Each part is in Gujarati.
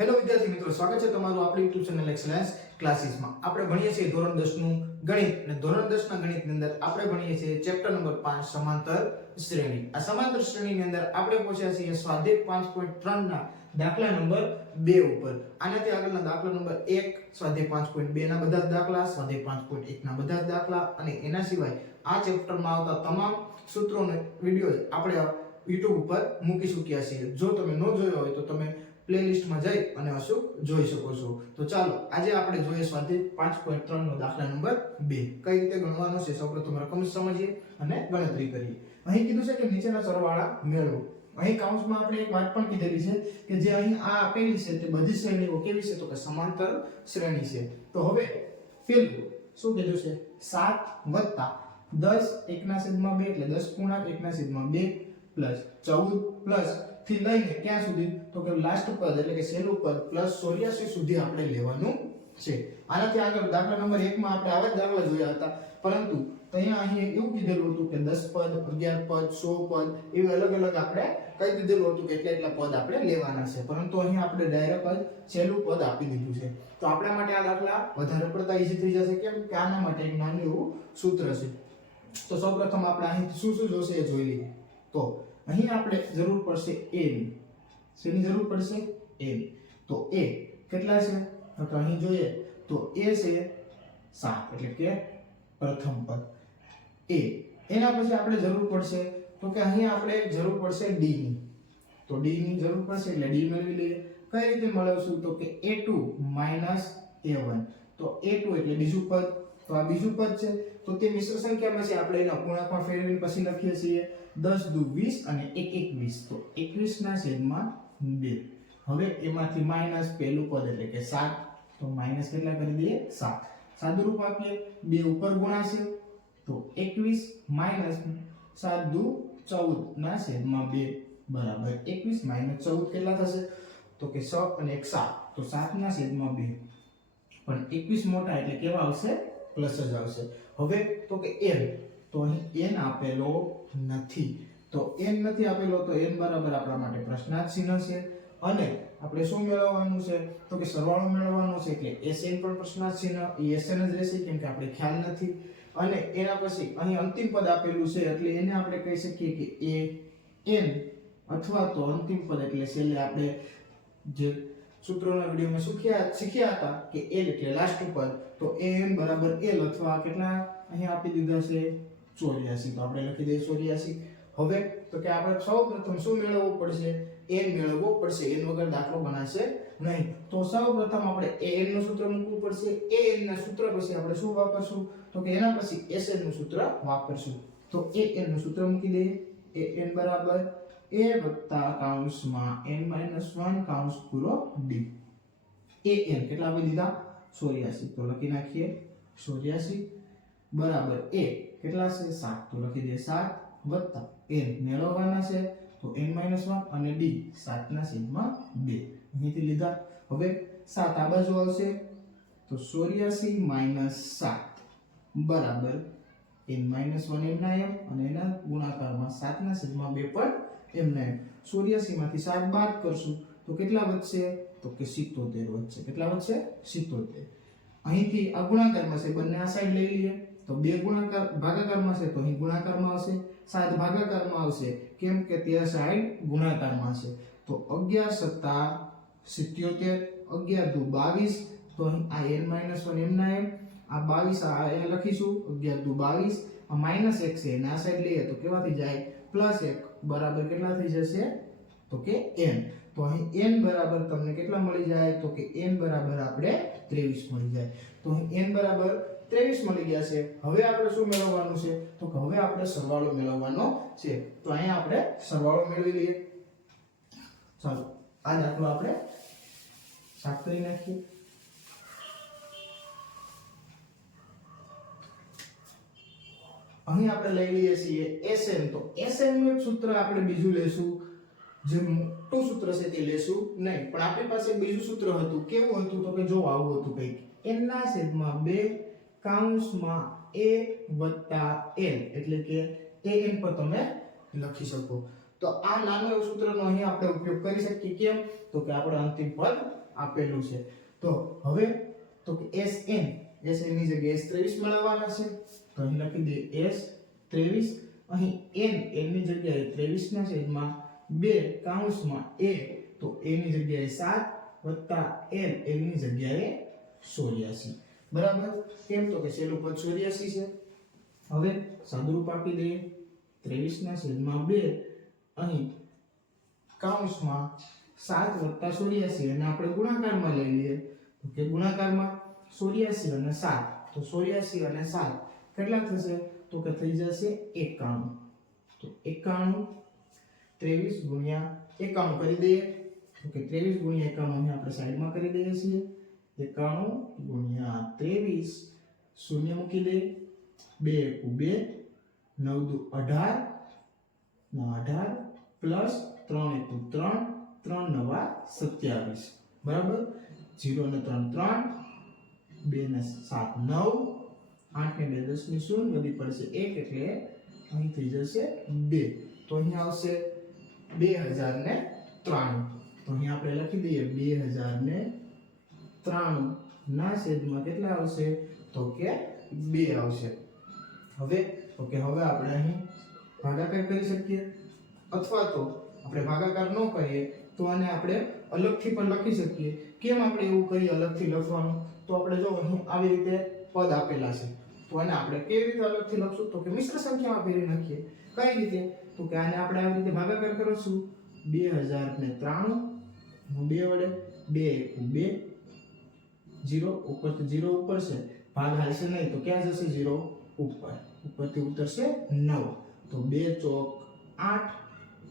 હેલો વિદ્યાર્થી મિત્રો, સ્વાગત છે તમારું આપણી યુટ્યુબ ચેનલ એક્સલન્સ ક્લાસીસમાં આપણે ભણીએ છીએ ધોરણ 10 નું ગણિત અને ધોરણ 10 ના ગણિતની અંદર આપણે ભણીએ છીએ ચેપ્ટર નંબર 5 સમાંતર શ્રેણી. આ સમાંતર શ્રેણીની અંદર આપણે પહોંચ્યા છીએ સ્વાધ્યાય 5.3 ના દાખલા નંબર 2 ઉપર. આનાથી આગળના દાખલા નંબર 1 સ્વાધ્યાય 5.2 ના બધા જ દાખલા, સ્વાધ્યાય 5.1 ના બધા જ દાખલા અને એના સિવાય આ ચેપ્ટરમાં આવતા તમામ સૂત્રોને વિડિયો આપણે યુટ્યુબ ઉપર મૂકી ચૂક્યા છીએ. જો તમે ન જોયો હોય તો તમે પ્લેલિસ્ટમાં જઈ અને અચૂક જોઈ શકો છો. તો ચાલો, આજે આપણે જોઈએ સ્વાધ્યાય પાંચ પોઈન્ટ ત્રણ નો દાખલા નંબર બે. કઈ રીતે ગણવાનો છે? સૌપ્રથમ રકમ સમજીએ અને ગણતરી કરીએ. અહીં કીધું છે કે નીચેના સરવાળા મેળવો. અહીં કાઉન્સમાં આપણે એક વાત પણ કીધેલી છે કે જે અહીં આ આપેલી છે તે બધી શ્રેણીઓ કેવી છે? તો કે સમાંતર શ્રેણી છે. તો હવે પેલું શું કીધું છે? સાત વત્તા દસ એકના છેદમાં બે એટલે દસ પૂર્ણાંક એકના છેદમાં બે પ્લસ ચૌદ પ્લસ થી લઈને ક્યાં સુધી? તો કે લાસ્ટ પદ, એટલે કે છેલ્લું પદ પ્લસ ચોર્યાસી સુધી આપણે લેવાનું છે. આનાથી આગળ દાખલા નંબર એક માં આપણે આવા જ દાખલા જોયા હતા. પરંતુ અહીંયા અહીં એવું કીધેલું હતું કે દસ પદ, અગિયાર પદ, સો પદ એવી અલગ અલગ આપણે કહી દીધેલું હતું કે એટલા એટલા પદ આપણે લેવાના છે. પરંતુ અહીં આપણે ડાયરેક્ટ જ છેલ્લું પદ આપી દીધું છે. તો આપણા માટે આ દાખલા વધારે પડતા ઈઝી થઈ જશે. કેમ? કે આના માટે એક નાનું એવું સૂત્ર છે. તો સૌપ્રથમ આપણે અહીં શું શું જોશે એ જોઈ લઈએ. તો અહીં આપણે જરૂર પડશે a ની શેની જરૂર પડશે? a તો a કેટલા છે? તો અહીં જોઈએ તો a છે 7 એટલે કે પ્રથમ પદ. a એના પછી આપણે જરૂર પડશે તો કે અહીં આપણે જરૂર પડશે d ની તો d ની જરૂર પડશે, એટલે d મેળવી લઈએ. કઈ રીતે મેળવશું? તો કે a2 a1 તો a2 એટલે બીજું પદ. તો આ બીજું પદ છે. તો તે મિશ્ર સંખ્યામાં છે. આપણે એના પૂર્ણાંકમાં ફેરવીને પછી લખીએ છીએ. 10 દુ વીસ અને એક એક વીસ. તો 21 ના છેદમાં બે. હવે એમાંથી માઇનસ પહેલું પદ એટલે કે સાત. તો માઇનસ કેટલા કરી દઈએ? સાત. સાદુરૂપ આપીએ. બે ઉપર ગુણાશે. તો એકવીસ માઇનસ સાત દુ 14 ના છેદમાં બે. બરાબર. 21 માઇનસ ચૌદ કેટલા થશે? તો કે 6 અને 1 7 તો 7 ના છેદમાં બે. પણ 21 મોટા એટલે કેવા આવશે? પ્લસ જ આવશે. હવે તો કે એન તો અહીં એન આપેલો નથી. તો n નથી આપેલો, તો n બરાબર આપણા માટે પ્રશ્નાર્થ ચિહ્ન છે. અને આપણે શું મેળવવાનું છે? તો કે સરવાળો મેળવવાનો છે એટલે sn પણ પ્રશ્નાર્થ ચિહ્ન એ sn જ રહેશે કેમ કે આપણે ખ્યાલ નથી. અને એના પછી અહીં અંતિમ પદ આપેલું છે એટલે એને આપણે કહી શકીએ કે a n અથવા તો અંતિમ પદ એટલે છેલ્લે આપણે જે સૂત્રોના વિડીયોમાં શીખ્યા શીખ્યા હતા કે l એટલે લાસ્ટ પદ, તો an બરાબર l અથવા કેટલા અહીંયા આપી દીધા છે? 84 તો આપણે લખી દઈએ 84 હવે તો કે આપણે સૌ પ્રથમ શું મેળવવું પડશે? એન મેળવવો પડશે. એન વગર દાખલો બનાશે નહીં. તો સૌ પ્રથમ આપણે એનનું સૂત્ર મૂકવું પડશે. એન ના સૂત્ર પછી આપણે શું વાપરશું? તો કે એના પછી sn નું સૂત્ર વાપરશું. તો એનનું સૂત્ર મૂકી દઈએ. An બરાબર એ વત્તા કાઉન્સમાં એન માઇનસ વન કાઉન્સ પૂરો ડી એ એન કેટલા આપી દીધા? 84 તો લખી નાખીએ. 84 બરાબર એ કેટલા છે? સાત. તો લખી દે સાત વત્તા એન મેળવવાના છે તો એન માઇનસ વન અને d 7 ના છેદમાં 2 અહીંથી લીધા. હવે સાત આ બાજુ આવશે. તો 84 7 બરાબર. એમ માઇનસ વન એમના એમ અને એના ગુણાકારમાં 7 ના છેદમાં 2 પણ એમના એમ 84 સાત 7 બાદ કરશું. તો કેટલા વધશે? તો કે 77 વધશે. કેટલા વધશે? 77 અહીંથી આ ગુણાકારમાં છે, બંને આ સાઈડ લઈ લઈએ. તો બે ગુણાકાર ભાગાકારમાં છે તો અહીં ગુણાકારમાં આવશે સાત ભાગાકારમાં આવશે કેમ કે તે સાઈડ ગુણાકારમાં છે તો 11 સત્તા 77 11 દુ 22 તો અહીં આ n 1 એમના એમ, આ 22 આ અહીંયા લખીશું 11 દુ 22 આ માઇનસ 1 છે અને આ સાઈડ લઈએ તો કેવા થઈ જાય? પ્લસ 1 બરાબર કેટલા થઈ જશે? તો કે n તો અહીં n બરાબર તમને કેટલા મળી જાય? તો કે n બરાબર આપણે 23 મળી જાય. તો અહીં n બરાબર 23 મળી ગયા છે. હવે આપણે શું મેળવવાનું છે? તો હવે આપણે સરવાળો મેળવવાનો છે. તો અહીંયા આપણે સરવાળો મેળવી લઈએ. ચાલો, આ દાખલો આપણે સાફ કરી નાખીએ. અહીં આપણે લઈ લઈએ છીએ એસએન તો એસએનનું એક સૂત્ર આપણે બીજું લેશું જે મોટું સૂત્ર છે તે લેશું નહીં, પણ આપણી પાસે બીજું સૂત્ર હતું. કેવું હતું? તો કે જો આવું હતું કંઈક. એનના છેદમાં 2 કૌંસમાં a વત્તા n એટલે કે an પર તમે લખી શકો. તો આ નાનો એવો સૂત્રનો અહીં આપણે ઉપયોગ કરી શકીએ કેમ? તો કે આપણો અંતિમ પદ આપેલું છે. તો હવે, તો કે એસ એન એસ એનની જગ્યાએ એસ ત્રેવીસ મેળવવાના છે. તો અહીં લખી દઈએ એસ ત્રેવીસ. અહીં એન એનની જગ્યાએ ત્રેવીસ ના છેદમાં બે કાઉન્સમાં એ, તો એની જગ્યાએ સાત વત્તા એલ એલની જગ્યાએ ચોર્યાસી બરાબર? કેમ તો કે છેલ્લું પદ ચોર્યાસી છે. હવે સાદુરૂપ આપી દઈએ. ત્રેવીસ ના છેદમાં બે. અહીં કાઉન્સમાં સાત વત્તા ચોર્યાસી અને આપણે ગુણાકારમાં લઈ લઈએ. તો કે ગુણાકારમાં ચોર્યાસી અને સાત. તો ચોર્યાસી અને સાત કેટલા થશે? તો કે થઈ જશે એકાણું. તો એકાણું ત્રેવીસ ગુણ્યા એકાણું કરી દઈએ. તો કે ત્રેવીસ ગુણ્યા એકાણું અહીં આપણે સાઈડમાં કરી દઈએ છીએ. એકાણું ગુણ્યા ત્રેવીસ શૂન્ય મૂકી દઈએ બે એકુ બે નવ દુ અઢાર ને અઢાર પ્લસ ત્રણ એકુ ત્રણ ત્રણ નવા સત્યાવીસ બરાબર જીરો ને ત્રણ ત્રણ બે ને સાત નવ આઠ ને બે દસની શૂન્ય વધી પડશે એક એટલે અહીં થઈ જશે બે. તો અહીં આવશે બે હજાર ને ત્રાણું. તો અહીં આપણે લખી દઈએ બે હજાર ને ત્રાણું ના છેદમાં કેટલા આવશે? તો કે બે આવશે. હવે, તો કે હવે આપણે અહીં ભાગાકાર કરી શકીએ. અથવા તો આપણે ભાગાકાર ન કરીએ, તો આને આપણે અલગથી પણ લખી શકીએ. કેમ આપણે એવું કરીએ અલગથી લખવાનું? તો આપણે જો અહીં આવી રીતે પદ આપેલા છે, તો આને આપણે કેવી રીતે અલગથી લખશું? તો કે મિશ્ર સંખ્યામાં ફેરવી નાખીએ. કઈ રીતે? તો કે આને આપણે આવી રીતે ભાગાકાર કરીશું. બે હજાર ને ત્રાણું બે વડે બે એક બે. જીરો ઉપર તો જીરો ઉપર છે. ભાગ હાલશે નહીં તો ક્યાં જશે જીરો? ઉપર. ઉપરથી ઉતરશે નવ. તો બે ચોક આઠ,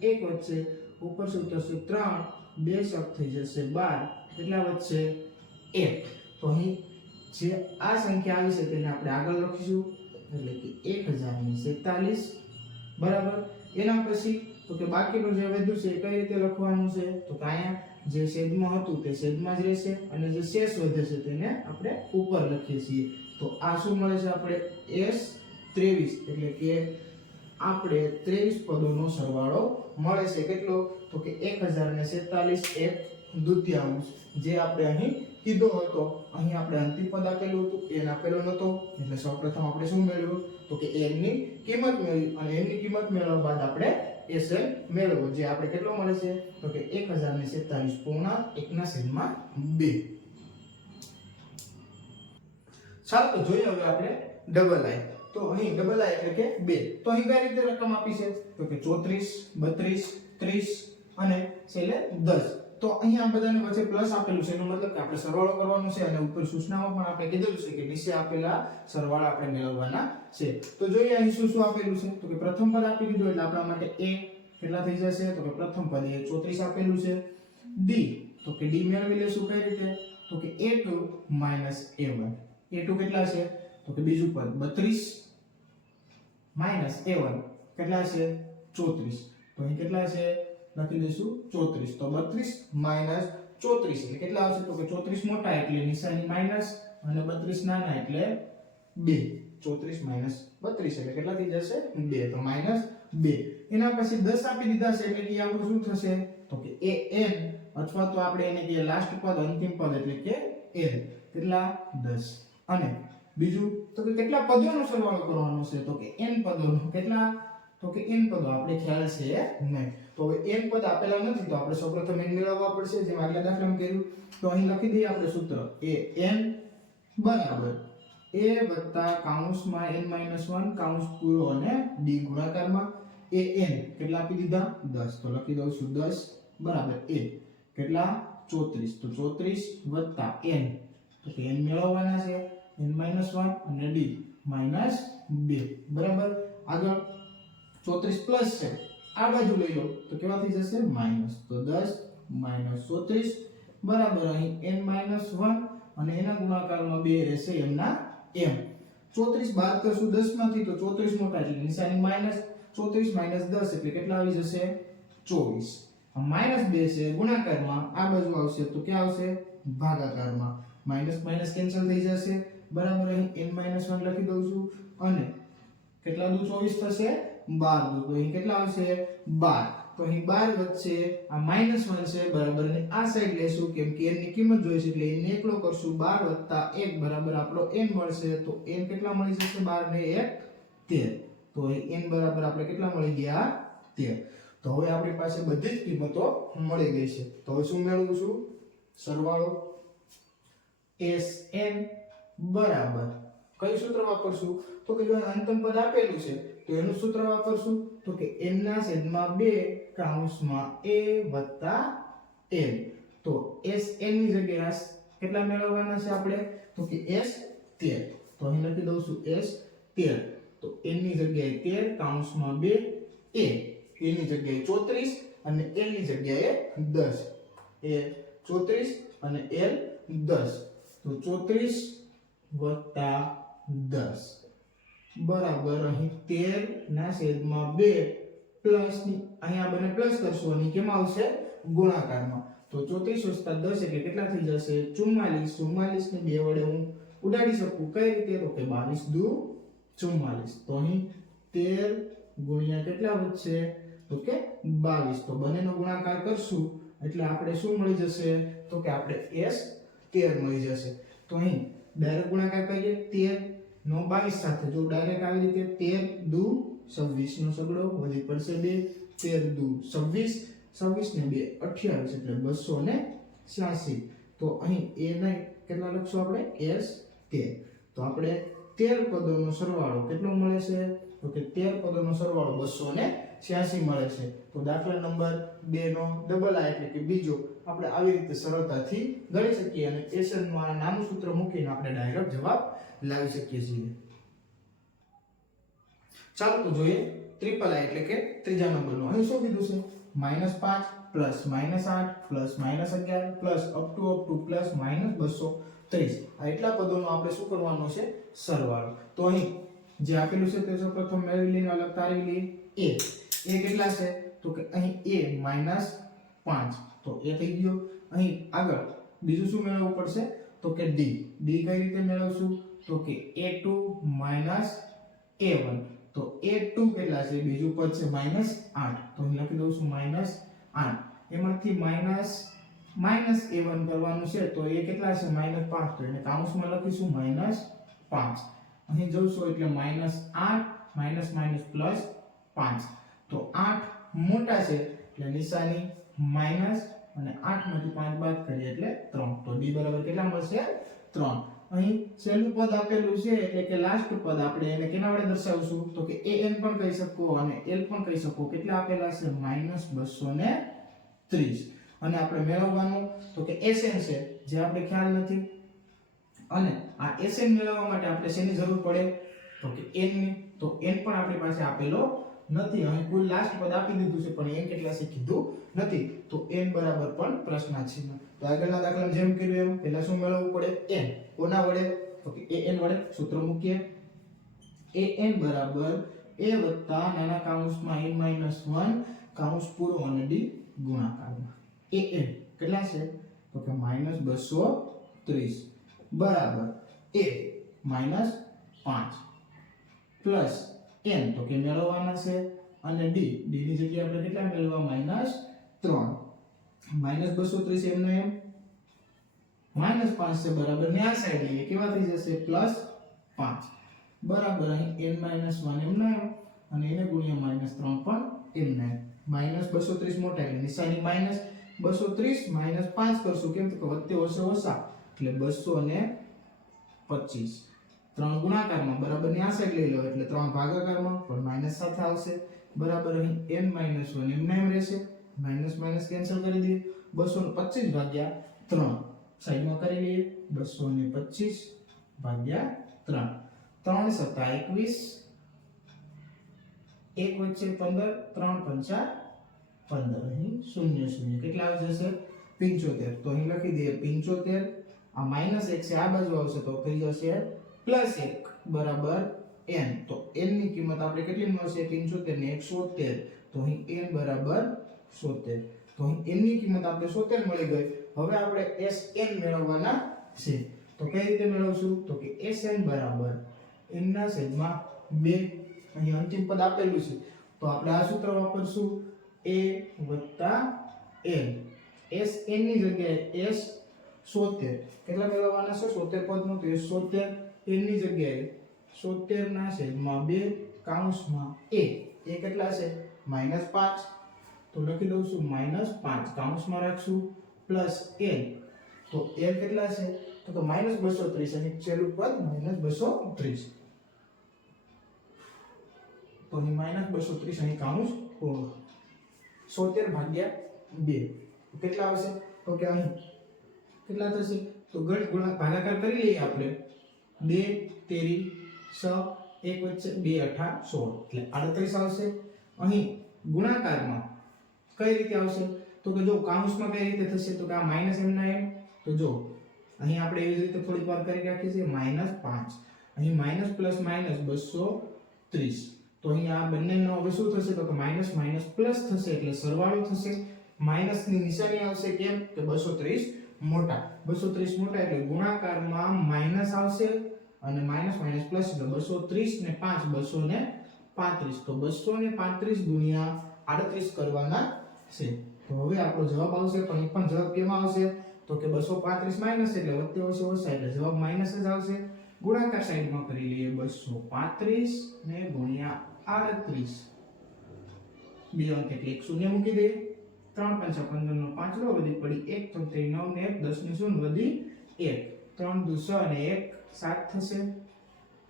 એક વચ્ચે. ઉપર શું ઉતરશે ત્રણ, બે શક થઈ જશે બાર. કેટલા વધશે એક. તો અહીં જે આ સંખ્યા આવી છે તેને આપણે આગળ લખીશું. એટલે કે એક હજારની સેતાલીસ બરાબર? એના પછી, તો કે બાકીનું જે વધ્યું છે એ કઈ રીતે લખવાનું છે? તો કે અહીંયા જે છેદમાં હતું તે છેદમાં જ રહેશે અને જે શેષ વધે છે તેને આપણે ઉપર લખીએ છીએ. તો આ શું મળે છે આપણે? એસ ત્રેવીસ. એટલે કે આપણે ત્રેવીસ પદોનો સરવાળો મળે છે કેટલો? તો કે એક હજાર ને એક દુત્યાંશ. જે આપણે અહીં કીધો હતો, અહીં આપણે અંતિમ પદ આપેલું હતું એન આપેલો નહોતો. એટલે સૌપ્રથમ આપણે શું મેળવ્યું? તો કે એનની કિંમત મેળવી અને એનની કિંમત મેળવ્યા બાદ આપણે SL મેળવો જે આપણે કેટલો મળે છે? તો કે એક હજાર ને સેતાલીસ પૂર્ણાંક એકના છેદમાં બે. ચાલો, તો જોઈએ હવે આપણે ડબલ આઈ તો અહીં ડબલ આઈ એટલે કે બે. તો અહીં કઈ રીતે રકમ આપી છે? તો કે ચોત્રીસ, બત્રીસ, ત્રીસ અને છેલ્લે દસ. તો અહીંયા બધાને વચ્ચે પ્લસ આપેલું છે. એનો મતલબ કે આપણે સરવાળો કરવાનો છે અને ઉપર સૂચનામાં પણ આપણે કીધેલું છે કે નીચે આપેલા સરવાળા આપણે મેળવવાના છે. તો જોઈએ અહીં શું શું આપેલું છે. તો કે પ્રથમ પદ આપી દીધું એટલે આપણા માટે એ કેટલા થઈ જશે? તો કે પ્રથમ પદ એ 34 આપેલું છે. ડી તો કે ડી મેળવી લેશું કઈ રીતે? તો કે a2 a1 a2 કેટલા છે? તો કે બીજું પદ 32 a1 કેટલા છે? 34 તો અહીં કેટલા છે? લખી દઈશું 34 તો 32 માઇનસ 34 એટલે કેટલા આવશે? તો કે 34 મોટા એટલે નિશાની માઇનસ અને 32 નાના એટલે 2 34 માઇનસ 32 એટલે કેટલા થઈ જશે? 2 તો માઇનસ 2 એના પછી 10 આપી દીધા છે એટલે કે આપણું શું થશે? તો કે an અથવા તો આપણે એને કહીએ લાસ્ટ પદ, અંતિમ પદ એટલે કે n કેટલા? 10 અને બીજું, તો કે કેટલા પદોનો સરવાળો કરવાનો છે? તો કે n પદોનો. કેટલા? તો કે n પદો આપણે ખ્યાલ છે નહીં. તો હવે n પદ આપેલા નથી તો આપણે સૌપ્રથમ n મેળવવા પડશે, જેમ આગલા દાખલામાં કર્યું. તો અહીં લખી દઈએ આપણે સૂત્ર. એ n બરાબર. a વત્તા કાઉન્સમાં n 1 કાઉન્સ પૂરો અને d ગુણાકારમાં. a n કેટલા આપી દીધા? 10 તો લખી દઉં છું 10 બરાબર. a કેટલા? 34 તો 34 વત્તા n તો કે n મેળવવાના છે. n 1 અને d માઇનસ 2 બરાબર? આગળ 34 પ્લસ છે. આ બાજુ લઈ લો. તો કેવા થઈ જશે? માઇનસ તો દસ માઇનસ ચોત્રીસ, બરાબર અહીં એન માઇનસ વન અને એના ગુણાકારમાં બે રહેશે એમના એમ. ચોત્રીસ બાદ કરશું દસમાંથી તો 34 મોટા એટલે નિશાની માઇનસ ચોત્રીસ માઇનસ દસ એટલે કેટલા આવી જશે? ચોવીસ. માઇનસ બે છે, ગુણાકારમાં આ બાજુ આવશે તો ક્યાં આવશે? ભાગાકારમાં. માઇનસ માઇનસ કેન્સલ થઈ જશે. બરાબર અહીં એન માઇનસ વન લખી દઉં છું. અને કેટલા દુ 24 થશે? 12 દુ તો અહીં કેટલા આવશે? બાર. તો અહીં બાર વધશે, આ માઇનસ વન છે, બરાબર, અને આ સાઈડ લેશું, કેમ કે એની કિંમત જોઈશે એટલે એને એકલો કરશું, બાર વત્તા એક, બરાબર, આપણો એન મળશે, તો એન કેટલા મળી જશે? બાર ને એક, તેર. તો એન બરાબર આપણે કેટલા મળી ગયા? તેર. તો હવે આપણી પાસે બધી જ કિંમતો મળી ગઈ છે. તો હવે શું મેળવું છું? સરવાળો. એસ એન બરાબર. કયું સૂત્ર વાપરશું? તો કે જો અંતમ પદ આપેલું છે, તો એનું સૂત્ર વાપરશું? તો કે n ના છેદમાં 2 કૌંસમાં a વત્તા n તો s n ની જગ્યાએ કેટલા મેળવવાના છે આપણે? તો કે s 13 તો અહીં લખી દઉં છું s 13 તો n ની જગ્યાએ 13 કૌંસમાં 2 a a ની જગ્યાએ 34 અને l ની જગ્યાએ 10 એ 34 અને l 10 તો 34 વત્તા 10 બરાબર, અહીં તેર ના છેદમાં બે પ્લસ અહીંયા બંને પ્લસ કરશું અને કેમ આવશે? ગુણાકારમાં. તો ચોત્રીસ વસ્તા દસ એટલે કેટલા થઈ જશે? 44 44 ને બે વડે હું ઉડાડી શકું કઈ રીતે? તો કે 22 દુ 44 તો અહીં તેર ગુણ્યા કેટલા વધશે? તો કે 22 તો બંનેનો ગુણાકાર કરશું. એટલે આપણે શું મળી જશે? તો કે આપણે એસ તેર મળી જશે. તો અહીં ડાયરેક્ટ ગુણાકાર કરીએ. 13 નો 22 સાથે જો ડાયરેક્ટ આવી રીતે તેર દુ 26 નો સગડો વધી પડશે બે, તેર દુ 26 26 ને 2 28 એટલે 286 તો અહીં એ નહીં, કેટલા લખશું આપણે? એસ તેર. તો આપણે તેર પદોનો સરવાળો કેટલો મળે છે? તો કે તેર પદોનો સરવાળો 286 મળે છે. તો દાખલા નંબર બે નો ડબલ આ એટલે કે બીજો. આપણે આવી રીતે સરળતાથી ગણી શકીએ અને એસનમાં નામ સૂત્ર મૂકીને આપણે ડાયરેક્ટ જવાબ લાવી શકીએ છીએ. ચાલો જોઈએ ત્રિપલ આઈ એટલે કે ત્રીજા નંબરનો. અહીં શું કીધું છે? માઇનસ પાંચ પ્લસ માઇનસ આઠ પ્લસ માઇનસ અગિયાર plus up to up to plus minus બસો ત્રીસ. આ એટલા પદોનો આપણે શું કરવાનો છે? સરવાળો. તો અહીં જે આપેલું છે તે સૌપ્રથમ મેળવી લઈને અલગ તારી લઈએ. એ. એ કેટલા છે? તો કે અહીં એ માઇનસ પાંચ. તો એ થઈ ગયો. અહીં આગળ બીજું શું મેળવવું પડશે? તો કે ડી. ડી કઈ રીતે મેળવશું? તો કે a two minus a one તો એ ટુ કેટલા છે? બીજું પદ છે માઇનસ આઠ. તો અહીં લખી દઉં છું માઇનસ આઠ. એમાંથી માઇનસ માઇનસ એ વન કરવાનું છે, તો એ કેટલા છે? માઇનસ પાંચ. તો એને કાઉન્સમાં લખીશું માઇનસ પાંચ. અહીં જોશો એટલે માઇનસ આઠ માઇનસ માઇનસ પ્લસ પાંચ. તો આઠ મોટા છે, એટલે નિશાની માઇનસ અને આઠમાંથી પાંચ બાદ કરીએ એટલે ત્રણ. તો ડી બરાબર કેટલા મળશે? ત્રણ. અહીં છેલ્લું પદ આપેલું છે એટલે કે લાસ્ટ પદ આપણે એને કેના વડે દર્શાવશું? તો કે એન પણ કહી શકો અને એલ પણ કહી શકો. કેટલા આપેલા છે? માઇનસ બસો ને ત્રીસ. અને આપણે મેળવવાનું, તો કે sn છે, જે આપણે ખ્યાલ નથી. અને આ sn મેળવવા માટે આપણે શેની જરૂર પડે? તો કે n ની. તો એન પણ આપણી પાસે આપેલો નથી. અહીં કુલ લાસ્ટ પદ આપી દીધું છે, પણ n કેટલા છે કીધું નથી. તો એન બરાબર પણ પ્રશ્ન છે. તો આગળના દાખલામાં જેમ કર્યું એમ, પહેલા શું મેળવવું પડે? એન કોના વડે? તો કે એન વડે સૂત્ર મૂકીએ. એન બરાબર a વત્તા નાના કાઉન્સમાં n માઇનસ વન કાઉન્સ પૂરો અને d ગુણાકારમાં. an કેટલા છે? તો કે માઇનસ બસો ત્રીસ. બરાબર. a માઇનસ પાંચ. પ્લસ n તો કે મેળવવાના છે. અને d d ની જગ્યાએ આપણે કેટલા મેળવવા? માઇનસ ત્રણ. માઇનસ બસો ત્રીસ એમને એમ? માઇનસ પાંચ છે બરાબર. ને આ સાઈડ લઈએ, કેવા થઈ જશે? પ્લસ પાંચ. બરાબર, અહીં n માઇનસ વન એમ અને એને ગુણ્યા માઇનસ ત્રણ પણ એમ ના માઇનસ બસો ત્રીસ મોટા એટલે નિશાની માઇનસ બસો ત્રીસ માઇનસ પાંચ કરશું. કેમ? કે વધતે ઓછો ઓછા. એટલે બસો ને પચીસ. ત્રણ ગુણાકારમાં, બરાબરની આ સાઈડ લઈ લો, એટલે ત્રણ ભાગાકારમાં પણ માઇનસ સાથે આવશે. બરાબર અહીં n માઇનસ વન એમ રહેશે. માઇનસ માઇનસ કેન્સલ કરી દઈએ. બસો ને પચીસ ભાગ્યા ત્રણ. સાઈડમાં કરી લઈએ. બસો ને પચીસ ભાગ્યા ત્રણ. ત્રણ સત્તા એકવીસ. એક વચ્ચે પંદર, ત્રણ પંચા પંદર. અહીં શૂન્ય શૂન્ય. કેટલા આવી જશે? પિંચોતેર. તો અહીં લખી દઈએ પિંચોતેર. આ માઇનસ એક છે, આ બાજુ આવશે તો થઈ જશે પ્લસ એક બરાબર n. તો n ની કિંમત આપણે કેટલી મળશે? પિંચોતેર ને એક સોતેર તો અહીં n બરાબર સોતેર. તો અહીં n ની કિંમત આપણે સોતેર મળી ગઈ. હવે આપણે sn મેળવવાના છે. તો કઈ રીતે મેળવશું? તો કે sn બરાબર n ના છેદમાં બે. અહીં અંતિમ પદ આપેલું છે. તો આપણે આ સૂત્ર વાપરશું. એ વત્તા એલ એસ એનની જગ્યાએ એસ સોતેર. કેટલા મેળવવાના છે? સોતેર પદનું તો એ સોતેર. એન જગ્યાએ સોતેર ના છેદમાં બે કાઉન્સમાં એ. એ કેટલા છે? માઇનસ પાંચ. તો લખી દઉં છું માઇનસ પાંચ કાઉન્સમાં રાખશું પ્લસ એલ તો એલ કેટલા છે? તો કે માઇનસ બસો ત્રીસ અને છેલ્લું પદ માઇનસ બસો ત્રીસ. તો અહીં માઇનસ બસો ત્રીસ અહીં કાઉન્સ સોતેર ભાગ્યા બે. કેટલા આવશે? તો કે અહીં. કેટલા થશે? તો ગણ ગુણા ભાગાકાર કરી લઈએ આપણે. બે તેરી સ એક વચ્ચે બે અઠા સોળ. એટલે આડત્રીસ આવશે. અહીં ગુણાકારમાં કઈ રીતે આવશે? તો કે જો કાઉન્સમાં કઈ રીતે થશે? તો કે આ માઇનસ એમના એમ. તો જો, અહીં આપણે એવી જ રીતે થોડીક વાર કરી રાખીએ છીએ. માઇનસ પાંચ. અહીં માઇનસ પ્લસ માઇનસ બસો ત્રીસ. તો અહીં આ બંનેનો હવે શું થશે? તો કે માઇનસ માઇનસ પ્લસ થશે એટલે સરવાળો થશે. માઇનસની નિશાની આવશે કેમ? કે બસો ત્રીસ મોટા. બસો ત્રીસ મોટા એટલે ગુણાકારમાં માઇનસ આવશે. અને માઇનસ માઇનસ પ્લસ એટલે બસો ત્રીસ ને પાંચ, બસો ને પાંત્રીસ. તો બસો ને પાંત્રીસ ગુણ્યા આડત્રીસ કરવાના છે. તો હવે આપણો જવાબ આવશે, પણ એ પણ જવાબ કેમાં આવશે? તો કે બસો પાંત્રીસ માઇનસ એટલે વચ્ચે ઓછો ઓછા, એટલે જવાબ માઇનસ જ આવશે. ગુણાકાર સાઈડમાં કરી લઈએ બસો પાંત્રીસ ને ગુણ્યા આડત્રીસ. બે અંક એટલે એક શૂન્ય મૂકી દઈએ. ત્રણ પંચા પંદર નો પાંચડો વધી પડી એક, તો તે નવ ને એક, દસ ને શૂન્ય વધી એક. ત્રણ દુ અને એક સાત થશે.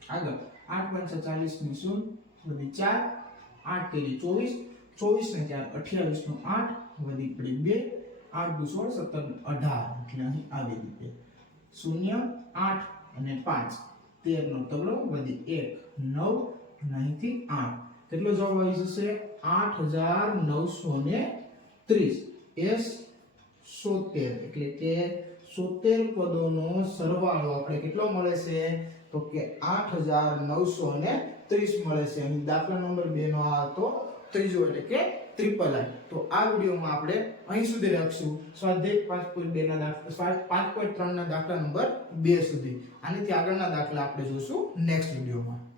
આગળ આઠ પંચા ચાલીસની શૂન્ય, વધી ચાર, આઠ તેરી ચોવીસ ચોવીસ ને ચાર અઠ્યાવીસ નો આઠ, વધી પડી બે, આઠ દુ સોળ, સત્તર અઢાર. એટલે અહીં આવી રીતે શૂન્ય, આઠ અને પાંચ. તેર નો તગડો, વધી એક, નવ અહીંથી આઠ. કેટલો જવાબ આવી જશે? આઠ હજાર નવસો ને ત્રીસ. એસ સોતેર. એટલે કે સોતેર પદોનો સરવાળો આપણે કેટલો મળે છે? તો કે આઠ હજાર નવસો ને ત્રીસ મળે છે. અહીં દાખલા નંબર બે નો આ હતો, ત્રીજો એટલે કે ટ્રિપલ આઈ તો આ વિડીયોમાં આપણે અહીં સુધી રાખશું. સ્વાધ્યાય પાંચ પોઈન્ટ બે ના દાખલા પાંચ પોઈન્ટ ત્રણ ના દાખલા નંબર બે સુધી. આનાથી આગળના દાખલા આપણે જોશું નેક્સ્ટ વિડીયોમાં.